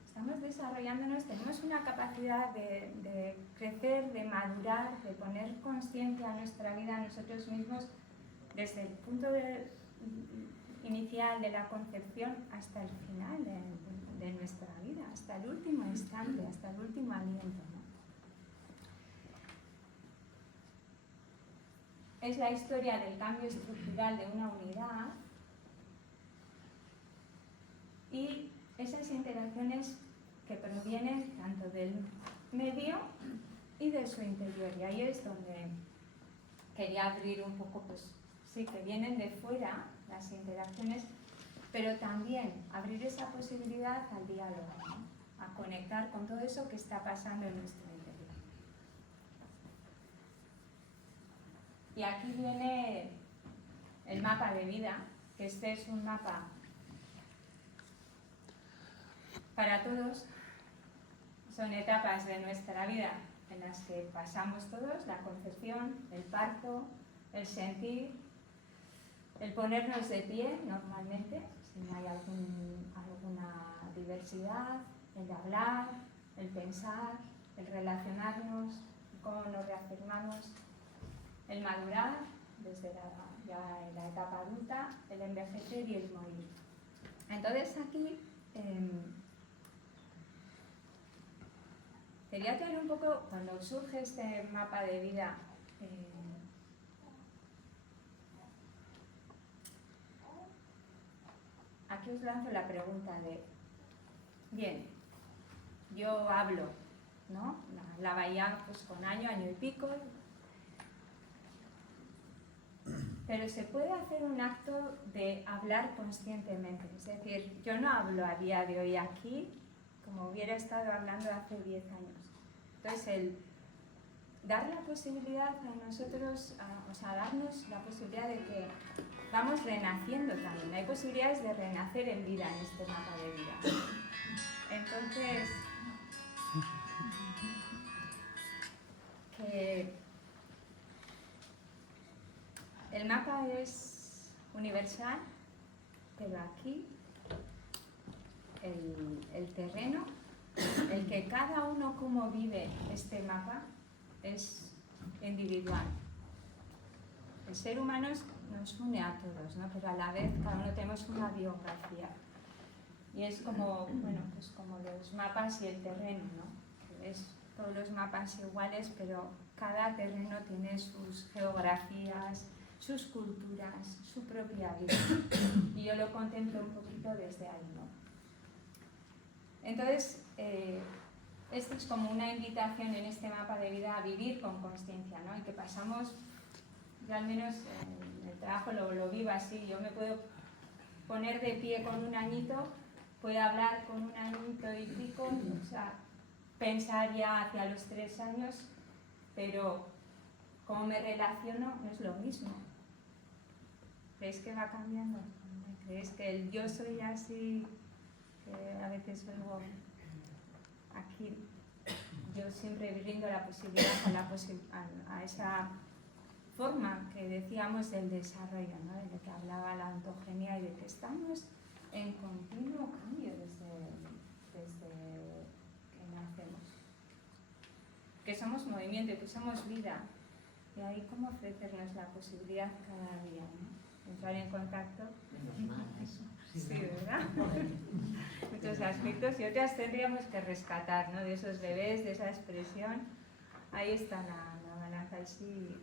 estamos desarrollándonos, tenemos una capacidad de crecer, de madurar, de poner conciencia a nuestra vida, a nosotros mismos, desde el punto inicial de la concepción hasta el final de nuestra vida, hasta el último instante, hasta el último aliento, ¿no? Es la historia del cambio estructural de una unidad y esas interacciones que provienen tanto del medio y de su interior. Y ahí es donde quería abrir un poco, pues sí, que vienen de fuera las interacciones, pero también abrir esa posibilidad al diálogo, ¿no? A conectar con todo eso que está pasando en nuestro interior. Y aquí viene el mapa de vida, que este es un mapa para todos. Son etapas de nuestra vida en las que pasamos todos, la concepción, el parto, el sentir, el ponernos de pie normalmente, si no hay alguna diversidad, el hablar, el pensar, el relacionarnos, cómo nos reafirmamos, el madurar desde la etapa adulta, el envejecer y el morir. Entonces aquí quería traer un poco, cuando surge este mapa de vida, aquí os lanzo la pregunta de, bien, yo hablo, ¿no? Hablaba ya pues con año y pico, pero se puede hacer un acto de hablar conscientemente, es decir, yo no hablo a día de hoy aquí como hubiera estado hablando hace 10 años. Entonces, el dar la posibilidad a nosotros, o sea, darnos la posibilidad de que vamos renaciendo también. Hay posibilidades de renacer en vida en este mapa de vida. Entonces, que el mapa es universal, pero aquí el terreno, el que cada uno como vive este mapa, es individual. El ser humano nos une a todos, ¿no? Pero a la vez cada uno tenemos una biografía. Y es como, bueno, pues como los mapas y el terreno, ¿no? Que es todos los mapas iguales, pero cada terreno tiene sus geografías, sus culturas, su propia vida. Y yo lo contemplo un poquito desde ahí, ¿no? Entonces, esto es como una invitación en este mapa de vida a vivir con consciencia, ¿no? Y que pasamos, yo al menos en el trabajo lo vivo así, yo me puedo poner de pie con un añito, puedo hablar con un añito y pico, o sea, pensar ya hacia los 3 años, pero cómo me relaciono no es lo mismo. ¿Creéis que va cambiando? ¿Creéis que el yo soy así, que a veces oigo aquí, yo siempre brindo la posibilidad a esa forma que decíamos del desarrollo, ¿no? De lo que hablaba la ontogenia y de que estamos en continuo cambio desde que nacemos? Que somos movimiento, que somos vida. Y ahí cómo ofrecernos la posibilidad cada día, ¿no? Entrar en contacto. Menos mal eso. Sí, ¿verdad? Muchos aspectos y otras tendríamos que rescatar, ¿no? De esos bebés, de esa expresión. Ahí está la balanza. Sí.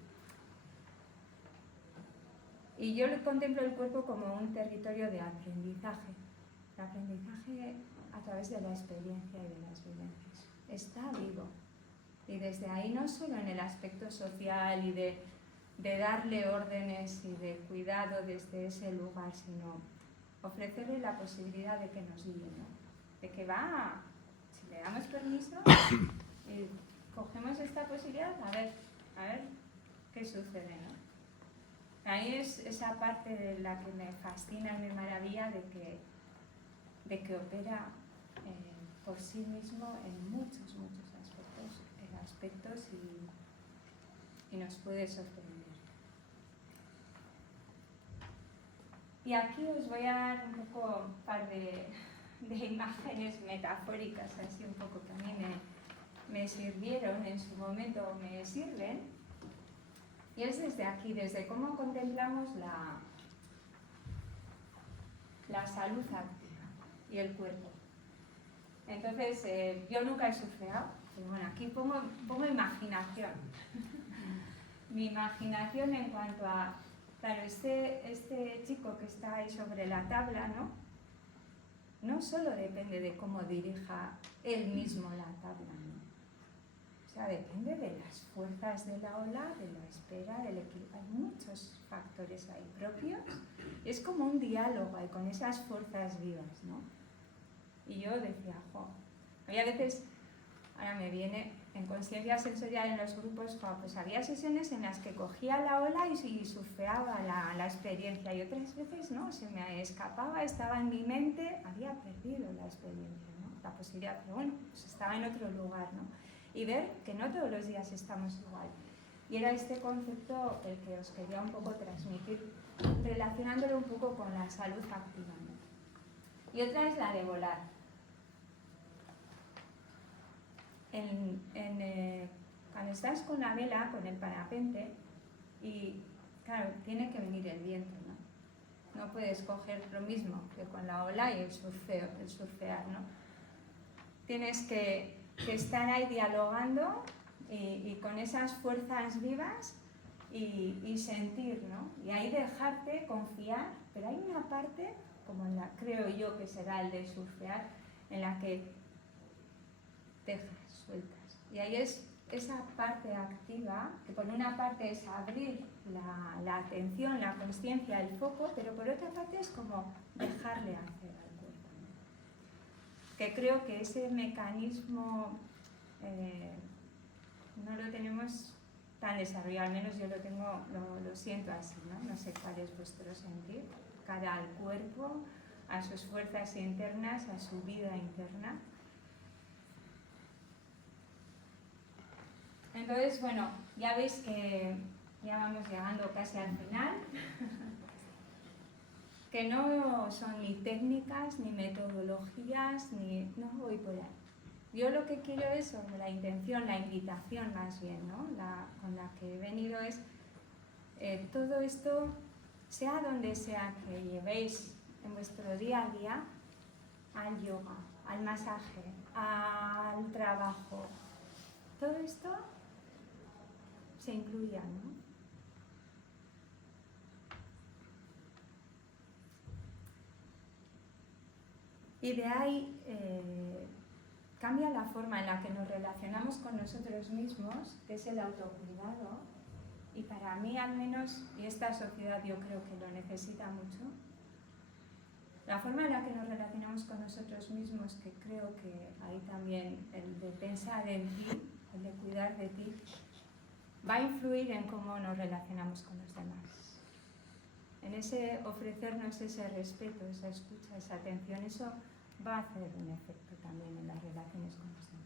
Y yo contemplo el cuerpo como un territorio de aprendizaje. El aprendizaje a través de la experiencia y de las vivencias. Está vivo. Y desde ahí, no solo en el aspecto social y de darle órdenes y de cuidado desde ese lugar, sino ofrecerle la posibilidad de que nos guíe, ¿no? De que va, si le damos permiso, y cogemos esta posibilidad, a ver qué sucede, ¿no? Ahí es esa parte de la que me fascina y me maravilla de que opera por sí mismo en muchos aspectos y nos puede sorprender. Y aquí os voy a dar un poco un par de imágenes metafóricas, así un poco que a mí me sirvieron en su momento, o me sirven. Y es desde aquí, desde cómo contemplamos la salud activa y el cuerpo. Entonces, yo nunca he surfeado, pero bueno, aquí pongo imaginación. Mi imaginación en cuanto a, claro, este chico que está ahí sobre la tabla, ¿no? No solo depende de cómo dirija él mismo la tabla, ¿no? O sea, depende de las fuerzas de la ola, de la espera, del equilibrio. Hay muchos factores ahí propios. Es como un diálogo ahí con esas fuerzas vivas, ¿no? Y yo decía, había veces, ahora me viene, en conciencia sensorial en los grupos, pues había sesiones en las que cogía la ola y surfeaba la experiencia, y otras veces no, se me escapaba, estaba en mi mente, había perdido la experiencia, ¿no? La posibilidad, pero bueno, pues estaba en otro lugar, ¿no? Y ver que no todos los días estamos igual. Y era este concepto el que os quería un poco transmitir, relacionándolo un poco con la salud activa, ¿no? Y otra es la de volar. Cuando estás con la vela, con el parapente, y claro, tiene que venir el viento, ¿no? No puedes coger lo mismo que con la ola y el surfear, ¿no? Tienes que estar ahí dialogando y con esas fuerzas vivas y sentir, ¿no? Y ahí dejarte confiar, pero hay una parte, como creo yo que será el de surfear, en la que dejas, sueltas. Y ahí es esa parte activa, que por una parte es abrir la atención, la consciencia, el foco, pero por otra parte es como dejarle hacer al cuerpo, ¿no? Que creo que ese mecanismo no lo tenemos tan desarrollado, al menos yo lo siento así, ¿no? No sé cuál es vuestro sentir, cara al cuerpo, a sus fuerzas internas, a su vida interna. Entonces, bueno, ya veis que ya vamos llegando casi al final, que no son ni técnicas, ni metodologías, no voy por ahí. Yo lo que quiero es, o la intención, la invitación más bien, ¿no? Con la que he venido es todo esto, sea donde sea que llevéis en vuestro día a día, al yoga, al masaje, al trabajo, todo esto se incluya, ¿no? Y de ahí cambia la forma en la que nos relacionamos con nosotros mismos, que es el autocuidado, y para mí al menos, y esta sociedad yo creo que lo necesita mucho, la forma en la que nos relacionamos con nosotros mismos, que creo que ahí también el de pensar en ti, el de cuidar de ti, va a influir en cómo nos relacionamos con los demás. En ese ofrecernos ese respeto, esa escucha, esa atención, eso va a hacer un efecto también en las relaciones con los demás.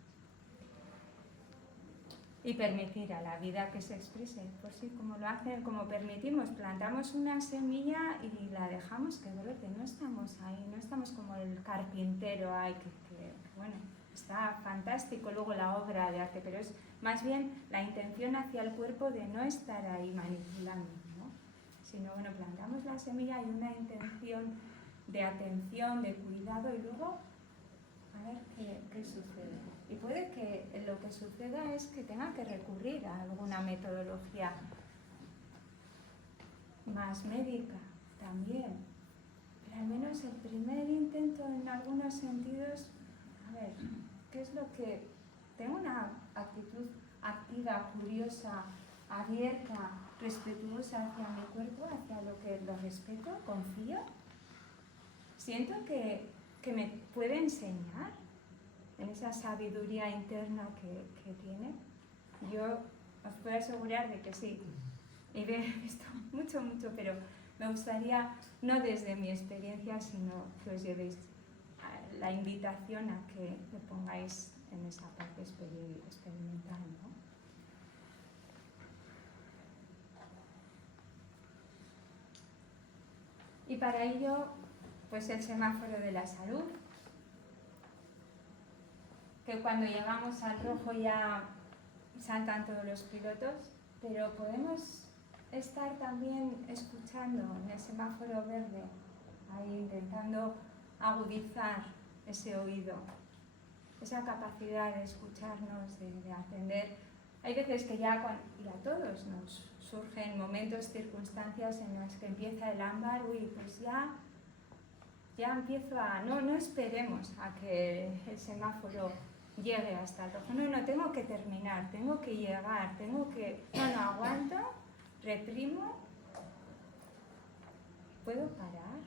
Y permitir a la vida que se exprese, por sí, como lo hacen, como permitimos, plantamos una semilla y la dejamos que brote, no estamos ahí, no estamos como el carpintero ahí, que bueno, está fantástico luego la obra de arte, pero es más bien la intención hacia el cuerpo de no estar ahí manipulando, ¿no? Sino, bueno, plantamos la semilla y una intención de atención, de cuidado y luego a ver qué sucede. Y puede que lo que suceda es que tenga que recurrir a alguna metodología más médica también. Pero al menos el primer intento en algunos sentidos, a ver, ¿qué es lo que... Tengo una actitud activa, curiosa, abierta, respetuosa hacia mi cuerpo, hacia lo que lo respeto, confío. Siento que me puede enseñar en esa sabiduría interna que tiene. Yo os puedo asegurar de que sí. Y he visto mucho, pero me gustaría, no desde mi experiencia, sino que os llevéis la invitación a que me pongáis en esa parte experimental, ¿no? Y para ello, pues el semáforo de la salud, que cuando llegamos al rojo ya saltan todos los pilotos, pero podemos estar también escuchando en el semáforo verde, ahí intentando agudizar ese oído, esa capacidad de escucharnos, de atender. Hay veces que ya, y a todos nos surgen momentos, circunstancias en las que empieza el ámbar, pues ya empiezo a... No esperemos a que el semáforo llegue hasta el rojo. No, tengo que terminar, tengo que llegar, no aguanto, reprimo. ¿Puedo parar?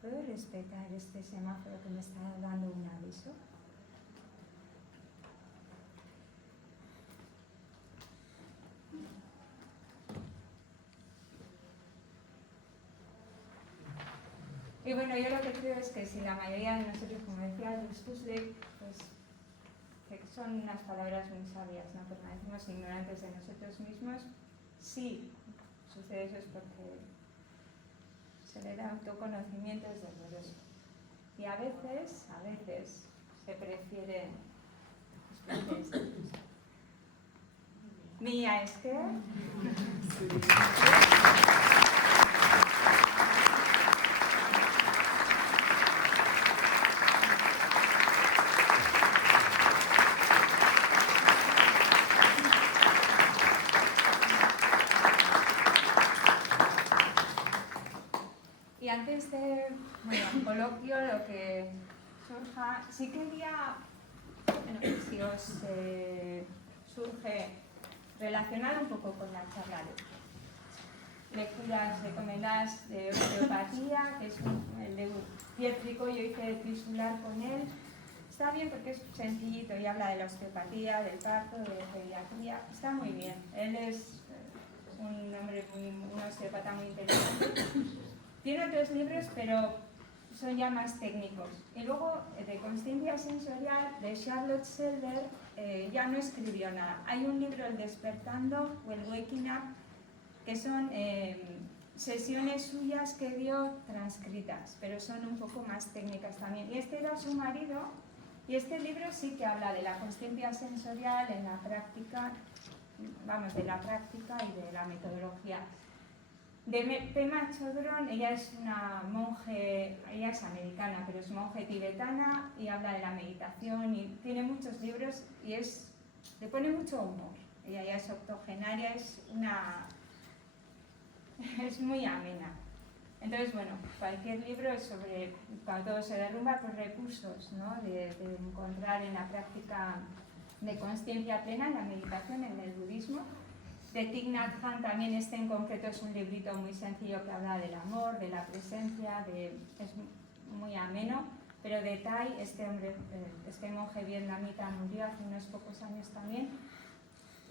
¿Puedo respetar este semáforo que me está dando un aviso? Y bueno, yo lo que creo es que si la mayoría de nosotros, como decía Aldous Huxley, pues que son unas palabras muy sabias, ¿no? Permanecemos ignorantes de nosotros mismos, sí sucede eso es porque se le da autoconocimiento es doloroso. Y a veces se prefiere Mía es que... Y antes de, coloquio, lo que surja, sí quería, si os surge relacionar un poco con la charla de lecturas recomendadas de osteopatía, que es el de Pierre Tricot, yo hice tisular con él. Está bien porque es sencillito y habla de la osteopatía, del parto, de pediatría, está muy bien. Él es un hombre, un osteopata muy interesante. Tiene otros libros, pero son ya más técnicos. Y luego, de consciencia sensorial, de Charlotte Selber, ya no escribió nada. Hay un libro, El Despertando, o el Waking Up, que son sesiones suyas que dio transcritas, pero son un poco más técnicas también. Y este era su marido, y este libro sí que habla de la consciencia sensorial en la práctica, de la práctica y de la metodología. De Pema Chodron, ella es una monje, ella es americana, pero es monje tibetana y habla de la meditación y tiene muchos libros y le pone mucho humor. Ella ya es octogenaria, es muy amena. Entonces, cualquier libro es sobre, cuando todo se derrumba, pues recursos, ¿no? de encontrar en la práctica de consciencia plena, en la meditación, en el budismo. De Thich Nhat Hanh también en concreto es un librito muy sencillo que habla del amor, de la presencia, es muy ameno, pero de Thai, este monje vietnamita murió hace unos pocos años también,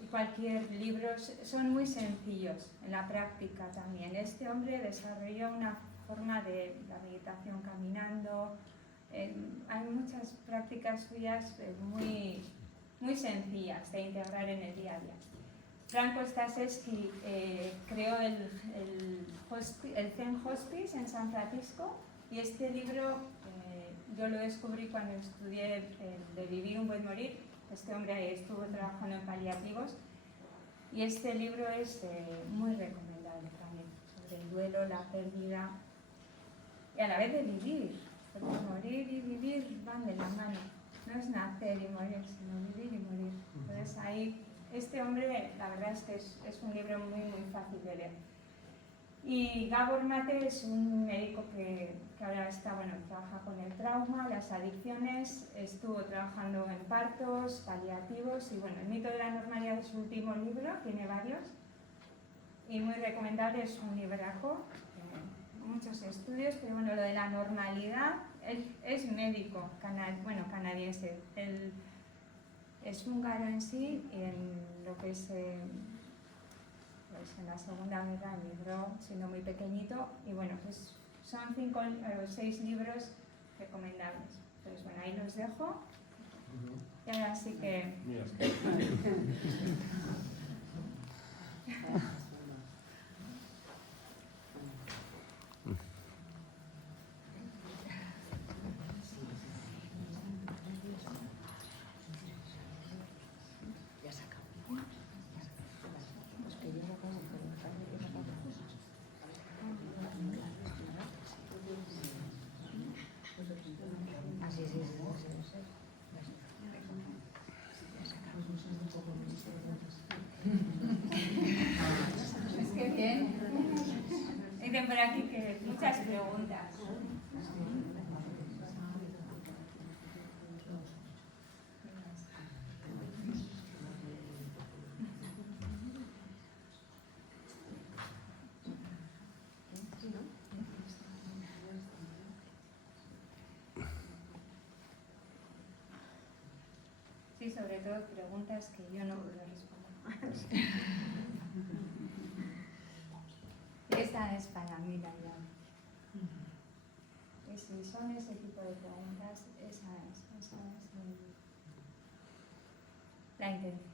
y cualquier libro, son muy sencillos en la práctica también. Este hombre desarrolló una forma de la meditación caminando. Hay muchas prácticas suyas muy sencillas de integrar en el día a día. Franco Stasevsky creó el Zen Hospice en San Francisco, y este libro yo lo descubrí cuando estudié el de Vivir un buen morir. Este hombre estuvo trabajando en paliativos, y este libro es muy recomendable también, sobre el duelo, la pérdida y a la vez de vivir, porque morir y vivir van de la mano. No es nacer y morir, sino vivir y morir. Entonces ahí, este hombre, la verdad es que es un libro muy fácil de leer. Y Gabor Mate es un médico que ahora trabaja con el trauma, las adicciones, estuvo trabajando en partos, paliativos, y el mito de la normalidad es su último libro, tiene varios, y muy recomendable, es un libraco, muchos estudios, pero lo de la normalidad, él es médico canadiense, él es húngaro en sí, y en lo que es en la Segunda Guerra emigró siendo muy pequeñito, y pues son 5 o 6 libros recomendables. Entonces ahí los dejo, y ahora sí que... Es que bien. Dicen por aquí que muchas preguntas. Sí, sobre todo preguntas que yo no puedo responder. Esta es para mí la llave. Y si son ese tipo de preguntas, esa es la intención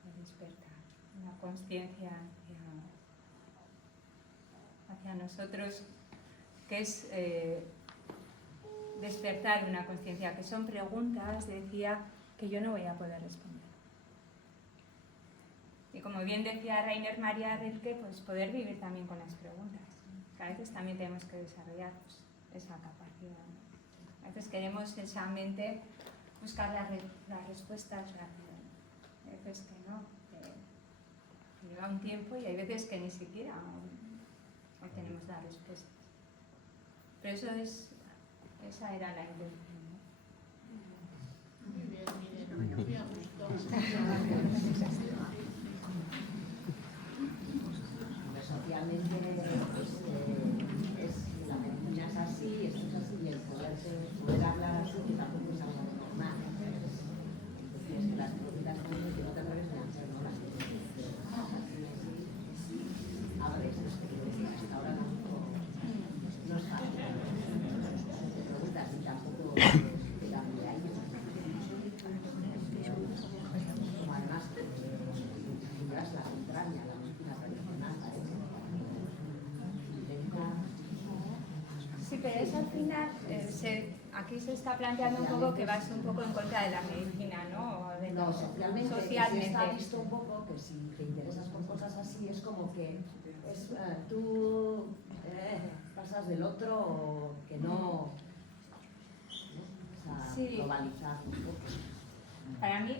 de despertar, una conciencia hacia nosotros, que es despertar una conciencia, que son preguntas, decía, que yo no voy a poder responder. Y como bien decía Rainer Maria Rilke, pues poder vivir también con las preguntas. Que a veces también tenemos que desarrollar esa capacidad. A veces queremos esa mente buscar las respuestas rápidas. Hay veces que no, que lleva un tiempo, y hay veces que ni siquiera hoy tenemos las respuestas. Pero esa era la intención. Muy bien, muy a gusto. Socialmente la medicina es así, esto es así, y el poder hablar así, que tampoco es algo normal. Entonces, las preguntas que no te atreves a hacer, ¿no? Las que abres, hasta ahora no es fácil. Te preguntas y tampoco te cambia ahí. Como además, figuras la entraña, la medicina tradicional, Sí, pero eso al final, aquí se está planteando un poco que vas un poco en contra de la medicina, ¿no? No, socialmente está visto un poco que si te interesas por cosas así es como que tú pasas del otro o que no, sí. Globalizar un poco. Para mí,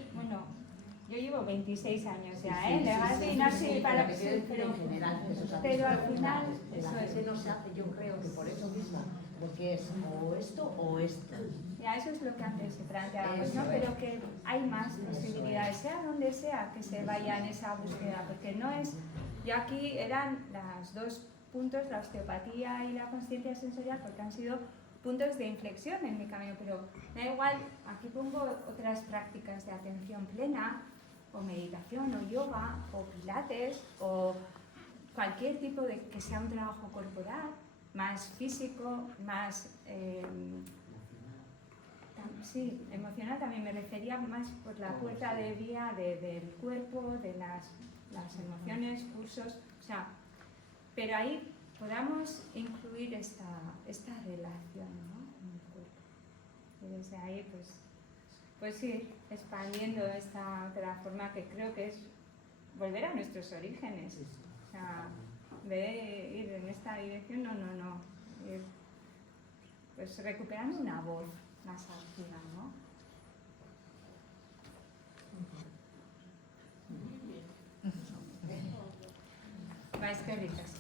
yo llevo 26 años ya, legal y no sé para que en general, pero al final la gente no se hace, yo creo que por eso mismo, porque es o esto o esto. Ya, eso es lo que antes se planteábamos, ¿no? Pero que hay más posibilidades, sea donde sea que se vaya en esa búsqueda, porque no es... Yo aquí eran los 2 puntos, la osteopatía y la consciencia sensorial, porque han sido puntos de inflexión en mi camino, pero da igual, aquí pongo otras prácticas de atención plena, o meditación, o yoga, o pilates, o cualquier tipo de que sea un trabajo corporal, más físico, más sí, emocional también. Me refería más por la puerta de vía del cuerpo, de las emociones, cursos, o sea, pero ahí podamos incluir esta relación, ¿no?, con el cuerpo. Y desde ahí pues ir expandiendo esta otra forma que creo que es volver a nuestros orígenes. O sea, en vez de ir en esta dirección, no. Ir, pues recuperando una voz más activa, ¿no? Va, es que ricas.